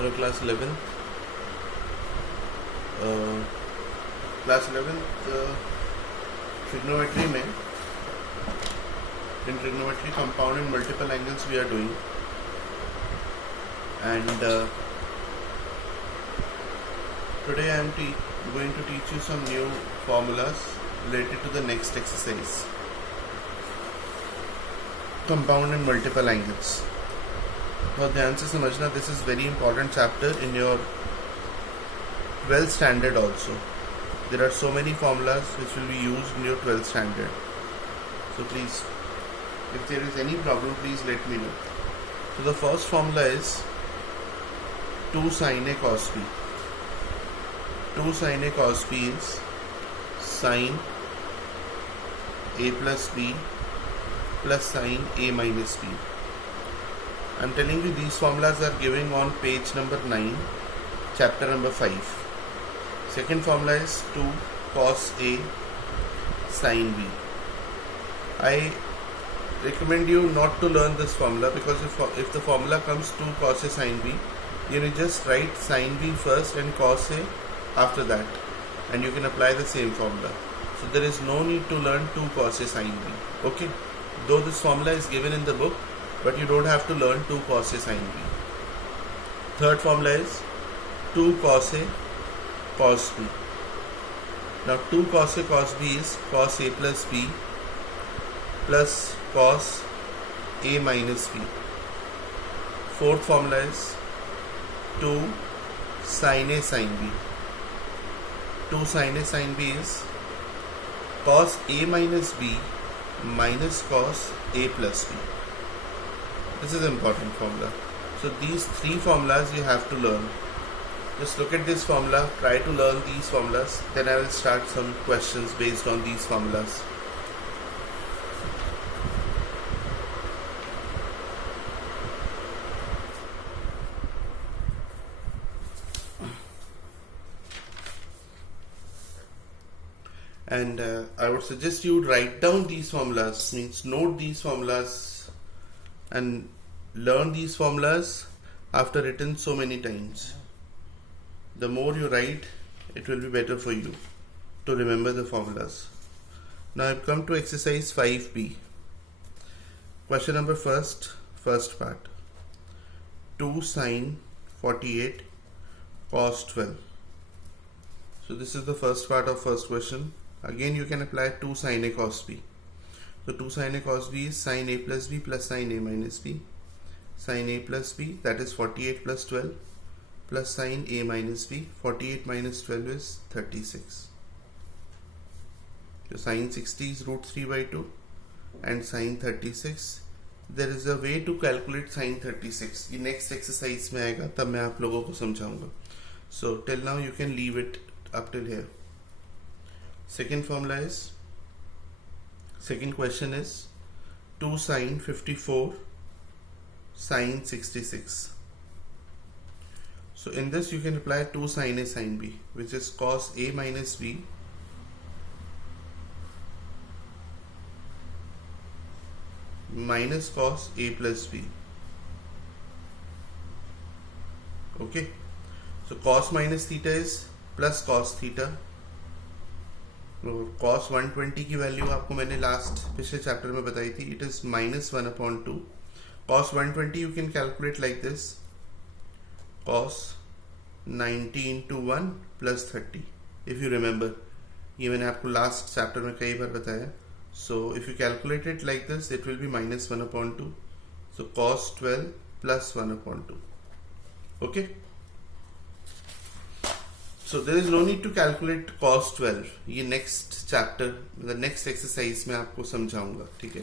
Hello class 11th. Class 11th trigonometry में in trigonometry compound and multiple angles we are doing, and today I am going to teach you some new formulas related to the next exercise, compound and multiple angles. बहुत ध्यान से समझना, this is very important chapter in your 12th standard also. There are so many formulas which will be used in your 12th standard. So please, if there is any problem, please let me know. So the first formula is 2 sin A cos B. 2 sin A cos B is sin A plus B plus sin A minus B. I'm telling you, these formulas are given on page number 9, chapter number 5. Second formula is 2 cos A sin B. I recommend you not to learn this formula, because if the formula comes 2 cos A sin B, you will just write sin B first and cos A after that, and you can apply the same formula. So there is no need to learn 2 cos A sin B. Okay? Though this formula is given in the book, but you don't have to learn 2 cos A sin B. Third formula is 2 cos A cos B. Now 2 cos A cos B is cos A plus B plus cos A minus B. Fourth formula is 2 sin A sin B. 2 sin A sin B is cos A minus B minus cos A plus B. This is an important formula. So these 3 formulas you have to learn. Just look at this formula, try to learn these formulas, then I will start some questions based on these formulas. And I would suggest you write down these formulas, means note these formulas and learn these formulas after written so many times. The more you write, it will be better for you to remember the formulas. Now I've come to exercise 5B. Question number first part. 2 sin 48 cos 12. So this is the first part of first question. Again you can apply 2 sin A cos B. So 2 sin A cos B is sin A plus B plus sin A minus B. Sin A plus B, that is 48 plus 12, plus sin A minus B. 48 minus 12 is 36. So sin 60 is root 3 by 2 and sin 36. There is a way to calculate sin 36. ये next exercise में आएगा, तब मैं आप लोगों को समझाऊंगा. So till now you can leave it up till here. Second question is 2 sin 54 sin 66. So in this you can apply 2 sin A sin B, which is cos A minus B minus cos A plus B. Okay, so cos minus theta is plus cos theta. cos 120 की value आपको मैंने last पिछले chapter में बताई थी. It is minus 1/2. cos 120 you can calculate like this: cos 90 into 1 plus 30. if you remember, ये मैंने आपको लास्ट चैप्टर में कई बार बताया. so if you calculate it like this, it will be minus 1/2. so cos 12 plus 1/2. okay. So there is no need to calculate cos 12. ये next chapter, the next exercise में आपको समझाऊंगा, ठीक है.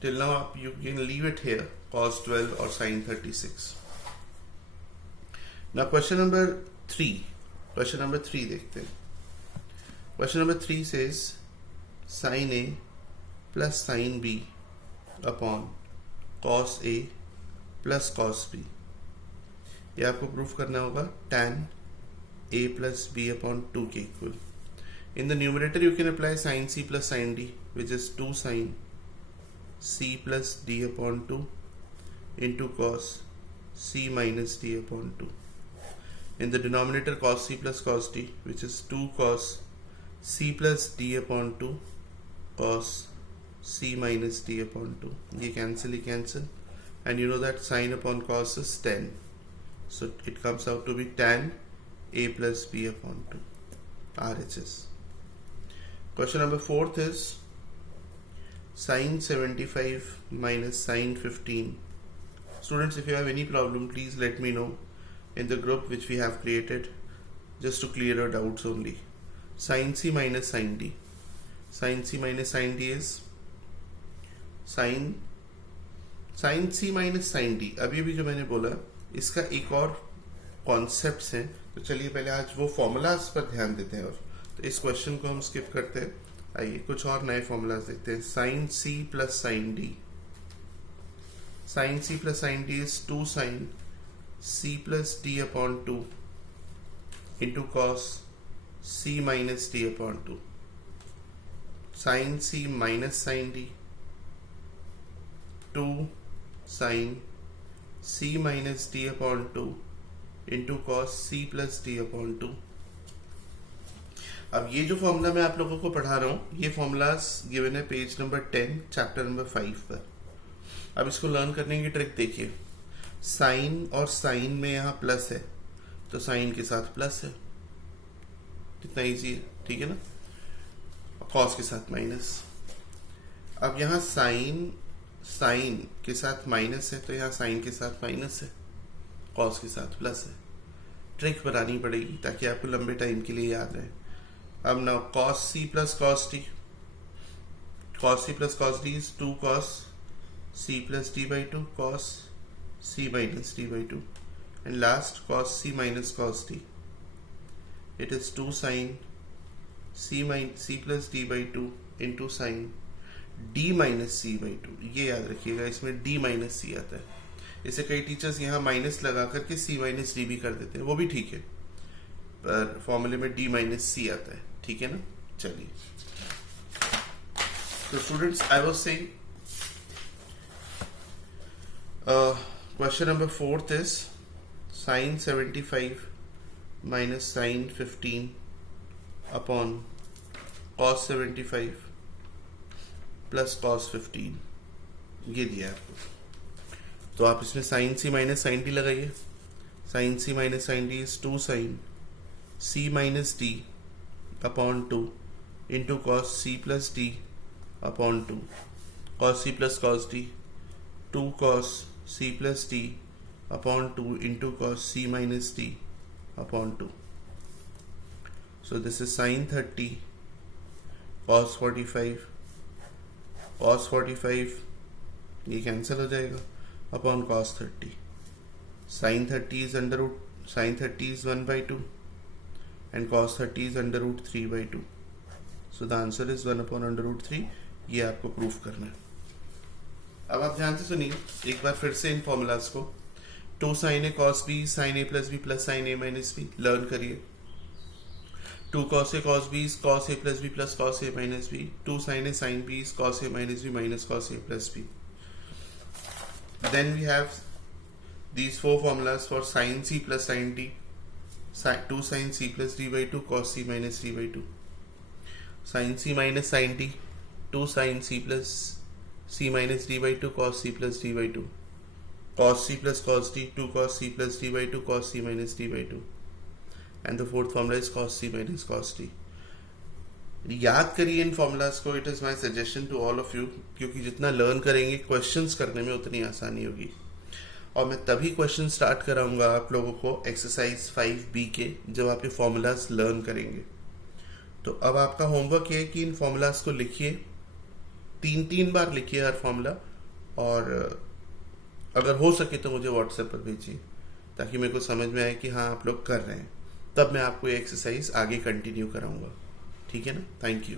Till now you can leave it here, cos 12 or sin 36. Now question number 3. Question number 3 देखते हैं. Question number 3 says sin A plus sin B upon cos A plus cos B. ये आपको proof करना होगा tan A plus B upon 2 के equal. In the numerator you can apply sin C plus sin D, which is 2 sin C plus D upon 2 into cos c minus d upon 2. In the denominator cos c plus cos d, which is 2 cos c plus d upon 2 cos c minus d upon 2. ये cancel, and you know that sin upon cos is tan, so it comes out to be tan a plus b upon 2 RHS. Question number 4th is sin 75 minus sin 15. Students, if you have any problem, please let me know in the group which we have created, just to clear your doubts only. Sin c minus sin d. Sin c minus sin d is sin c minus sin d. अभी भी जो मैंने बोला, इसका एक और concepts हैं, तो चलिए पहले आज वो फॉर्मूलाज पर ध्यान देते हैं। और तो इस क्वेश्चन को हम स्किप करते हैं। आइए कुछ और नए फॉर्मूलाज देखते हैं। sin c plus sin d. sin c plus sin d is 2 sin c plus d upon 2 into cos c minus d upon 2. sin c minus sin d, 2 sin c minus d upon 2 into cos c plus d upon 2. अब ये जो formula मैं आप लोगों को पढ़ा रहा हूँ, ये फॉर्मूलाज गिवन है पेज नंबर 10 चैप्टर नंबर 5 पर। अब इसको लर्न करने की ट्रिक देखिए। साइन और साइन में यहाँ प्लस है, तो साइन के साथ प्लस है, कितना इजी है, ठीक है ना। कॉस के साथ माइनस। अब यहाँ साइन के साथ माइनस है, तो यहाँ साइन के साथ माइनस है, कॉस के साथ प्लस है। ट्रिक बनानी पड़ेगी ताकि आपको लंबे टाइम के लिए याद रहे। अब now cos c plus cos d. cos c plus cos d is 2 cos c plus d by 2 cos c minus d by 2. And last cos c minus cos d. It is 2 sin c plus d by 2 into sin d minus c by 2. ये याद रखिएगा, इसमें d minus c आता है। इसे कई teachers यहाँ minus लगा करके c minus d भी कर देते हैं, वो भी ठीक है, पर फॉर्मूले में d minus c आता है, ठीक है ना। चलिए, तो students, I was saying question number 4th is sin 75 minus sin 15 upon cos 75 plus cos 15, ये दिया आपको। तो आप इसमें sin c minus sin d लगाइए। sin c minus sin d is 2 sin c minus d upon 2 into cos c plus d upon 2. cos c plus cos d, 2 cos c plus d upon 2 into cos c minus d upon 2. So this is sin 30 cos 45, cos 45 ये cancel हो जाएगा, upon cos 30. sin 30 is under root, sin 30 is 1 by 2 and cos 30 is under root 3 by 2. So the answer is 1 upon under root 3. ये आपको proof करना है। अब आप ध्यान से सुनिए एक बार फिर से इन फॉर्मूलाज को। 2 sin a cos b sin a plus b plus sin a minus b learn करिए। 2 cos a cos b is cos a plus b plus cos a minus b. 2 sin a sin b is cos a minus b minus cos a plus b. Then we have these 4 formulas for sin c plus sin d. 2 sin c plus d by 2 cos c minus d by 2. sin c minus sin d, 2 sin c plus c minus d by 2 cos c plus d by 2. cos c plus cos d, 2 cos c plus d by 2 cos c minus d by 2. And the fourth formula is cos c minus cos d. याद करिए इन formulas को। It is my suggestion to all of you, क्योंकि जितना learn करेंगे questions करने में उतनी आसानी होगी। और मैं तभी क्वेश्चन स्टार्ट कराऊंगा आप लोगों को एक्सरसाइज 5B के, जब आप ये फॉर्मूलाज लर्न करेंगे। तो अब आपका होमवर्क ये है कि इन फॉर्मूलाज को लिखिए, 3 बार लिखिए हर फॉर्मूला, और अगर हो सके तो मुझे व्हाट्सएप पर भेजिए ताकि मेरे को समझ में आए कि हाँ आप लोग कर रहे हैं। तब मैं आपको ये एक्सरसाइज आगे कंटिन्यू कराऊंगा, ठीक है ना। Thank you.